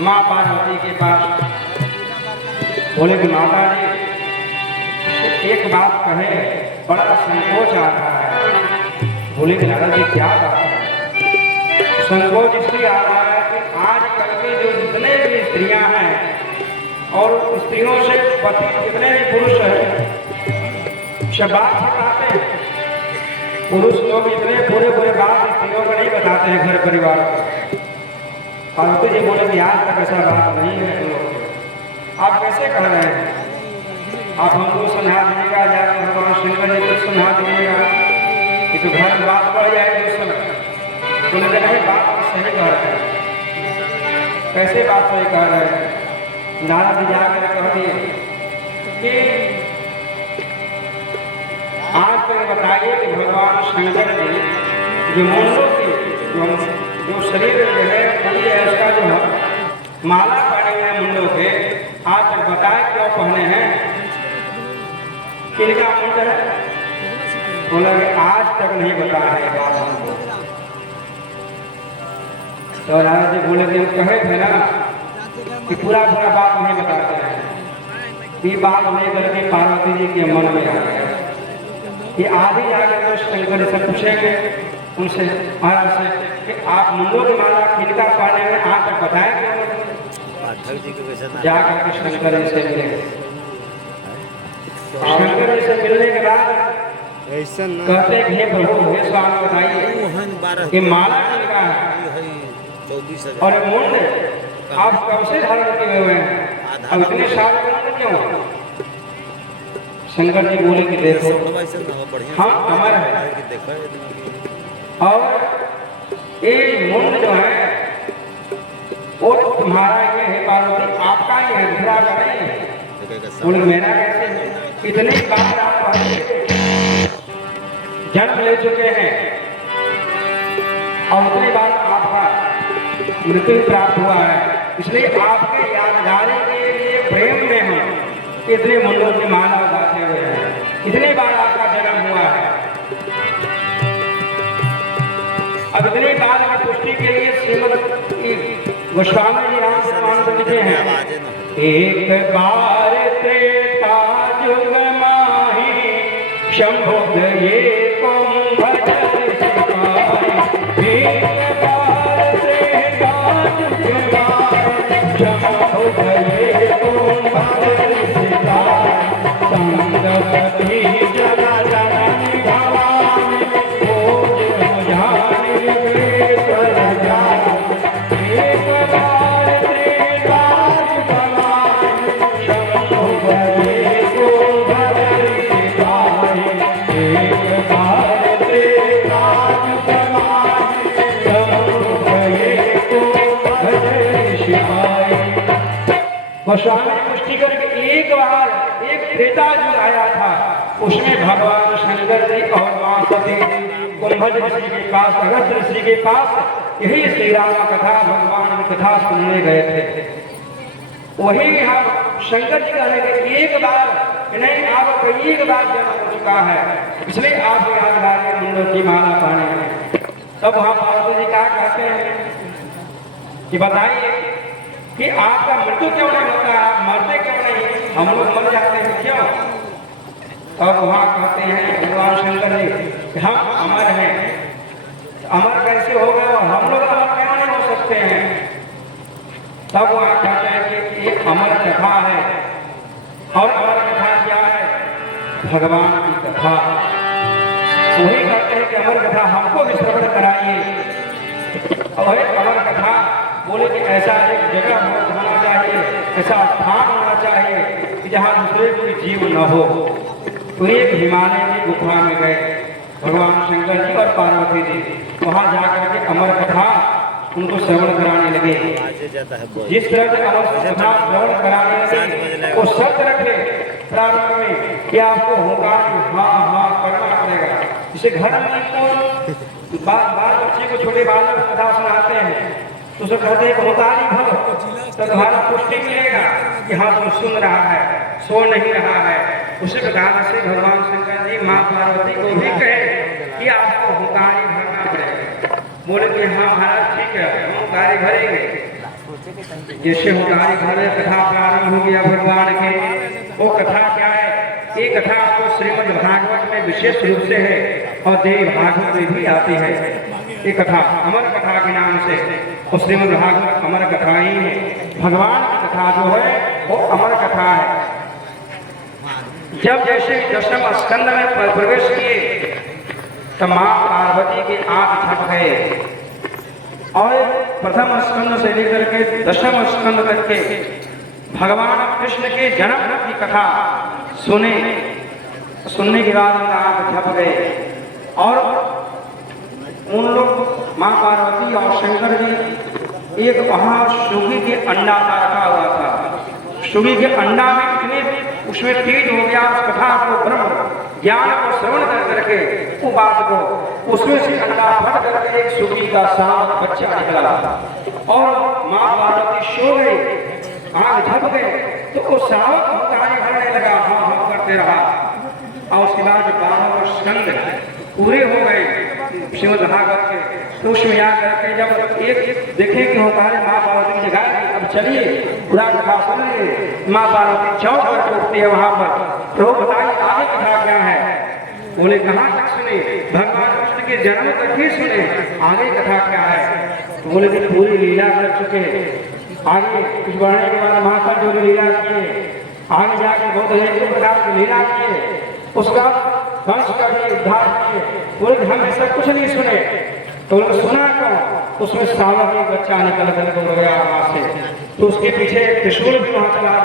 माँ पार्वती के पास। बोले कि माता जी एक बात कहे, बड़ा संकोच आ रहा है। बोले कि नारद जी क्या बात है? संकोच इसलिए आ रहा है कि आजकल के जो जितने भी स्त्रियां हैं और स्त्रियों से पति जितने भी पुरुष हैं सब बात बताते हैं। पुरुष लोग इतने पूरे पूरे बात स्त्रियों को नहीं बताते हैं घर परिवार को। पार्वती जी बोले कि आज तक ऐसा बात नहीं है तुम लोग। आप कैसे कह रहे हैं? आप हमको सुना दीजिएगा, या भगवान शंकर जी को सुना दीजिएगा कि तो घर में बात बढ़ जाएगी उस समय। बोले कि नहीं, बात तो सही कह रहे हैं। कैसे बात सही कह रहे हैं? नारद जी जाकर कह दिए कि आज तक बताइए कि भगवान शंकर जी जो मुंडों की जो शरीर जो है उसका जो है माला पहने हुए हैं मुंडों के, आज तक बताए क्यों पहने हैं, किनका मुंड है? बोला कि आज तक नहीं बताया है बात हमको। तो नारद जी बोले कि हम कहे थे ना कि पूरा पूरा बात नहीं बताते हैं। ये बात लेकर के पार्वती जी के मन में आ गया कि आधी जाकर तो शंकर से पूछेंगे उनसे महाराज से कि आप मुंडों की माला किनका पहने हैं, आज तक बताएं क्यों? जाकर के शंकर जी से मिले। शंकर जी से मिलने के बाद कहते हैं हे प्रभु, हे स्वामी बताइए कि माला किनका है और मुंड आप कब से धारण किए हुए हैं, अब इतने साल मुंड क्यों? शंकर जी बोले कि देखो हम अमर है और ये मुंड जो है वो तुम्हारा ये है पार्वती, आपका ही है, दूसरा का नहीं है। बोले मेरा कैसे है? इतनी बात आप जन्म ले चुके हैं और उतनी बार आपका मृत्यु प्राप्त हुआ है, इसलिए आपके यादगारी के लिए प्रेम में हम इतने मुंडों की माला उगाते हुए हैं। इतनी बार आपका जन्म हुआ है। अब इतनी बार की पुष्टि के लिए श्रीमद गोस्वामी जी राम को लिखे हैं, एक बार त्रेता युग माही शंभु ये कुंभ सिपाही, एक बार त्रेता युग माही शंभु ये कुंभ सिपाही, संगति जना जननी भवानी भोज जानी वेश्वर जानी, एक बार त्रेता युग माही शंभु ये कुंभ सिपाही, एक बार त्रेता युग माही शंभु ये कुंभ सिपाही। गोस्वामी पुष्टि करके एक बार एक त्रेता युग आया था, उसमें भगवान शंकर जी और मां सती कुंभज ऋषि के पास, अगस्त्य ऋषि के पास यही श्री राम कथा भगवान की कथा सुनने गए थे। वही हम शंकर जी कहने के एक बार नहीं, आप एक बार जन्म हो चुका है, इसलिए आप यादगारी मुंडों की माला पहने हैं। तब वहां पार्वती जी क्या कहते हैं कि बताइए कि आपका मृत्यु क्यों नहीं होता, आप मरते क्यों नहीं, हम लोग मर जाते हैं क्यों? तब वहां कहते हैं भगवान शंकर जी कि हम अमर हैं। अमर कैसे हो गए, हम लोग अमर क्यों नहीं हो सकते हैं? तब वहां कहते हैं कि एक अमर कथा है, और अमर कथा क्या है? भगवान की कथा। वही कहते हैं कि अमर कथा हमको भी श्रवण कराइए। और अमर कथा बोले कि ऐसा एक जगह होना चाहिए, ऐसा स्थान होना चाहिए कि जहाँ दूसरे कोई जीव न हो। तो एक हिमालय की गुफा में गए भगवान शंकर जी और पार्वती जी, वहां जाकर के अमर कथा उनको श्रवण कराने लगे। जिस तरह से अमर कथा श्रवण कराने लगे वो शब्द रखे प्रारंभ में कि आपको होगा हाँ हाँ करना पड़ेगा। जिसे घर में बाल बच्चे को, छोटे बालक को कथा सुनाते हैं तो सब कहते हैं होतारी भव, तो तुम्हारा पुष्टि मिलेगा कि हाँ तुम सुन रहा है, सो नहीं रहा है। उसी प्रकार से भगवान शंकर जी माँ पार्वती को भी कहे कि आपको होतारी भरना पड़ेगा। बोले कि हाँ महाराज ठीक है, हम होतारी भरेंगे। जैसे हमारे घर में कथा प्रारंभ हो गया भगवान के, वो कथा क्या है? ये कथा आपको श्रीमद् भागवत में विशेष रूप से है और देवी भागवत में भी आती है। ये कथा अमर कथा के नाम से, और श्रीमद् भागवत अमर कथा ही है। भगवान की कथा जो है वो अमर कथा है। जब जैसे दशम स्कंद में प्रवेश किए तो माँ पार्वती के आंख झप गए, और प्रथम स्कंद से लेकर के दशम स्कंद तक के भगवान कृष्ण के जन्म की कथा सुनने के बाद उनका आंख झप गए, और उन लोग माँ पार्वती और शंकर जी एक वहां सुगी के अंडा का रखा हुआ था। सुगी के अंडा में इतने उसमें तेज हो गया उस कथा को, ब्रह्म ज्ञान को श्रवण कर करके वो बात को, उसमें से अंडा फट करके एक सुगी का सांप बच्चा निकला, और माँ पार्वती सो गई, आग झप गए, तो वो सांप कार्य करने लगा, हाँ हाँ करते रहा। और उसके बाद 12 स्कंद पूरे हो गए श्रीमद् भागवत के, तो उसमें आकर के जब एक देखे कि होता है माँ पार्वती की जगह, अब चलिए पूरा कथा सुनिए। माँ पार्वती चौक पर उठती है वहां पर, तो बताइए आगे कथा क्या है? बोले कहाँ तक सुने? भगवान कृष्ण के जन्म तक ही सुने, आगे कथा क्या है? तो बोले कि पूरी लीला कर चुके, आगे कुछ बढ़ने के बाद महाकाल जो लीला किए, आगे जाके बहुत अनेक प्रकार की लीला किए, उसका वंश का भी उद्धार किए। बोले हम ऐसा कुछ नहीं सुने। तो सुना कौन? उसमें सावक एक बच्चा निकल कर उड़ गया वहां से, तो उसके पीछे त्रिशूल भी वहां चला दिया।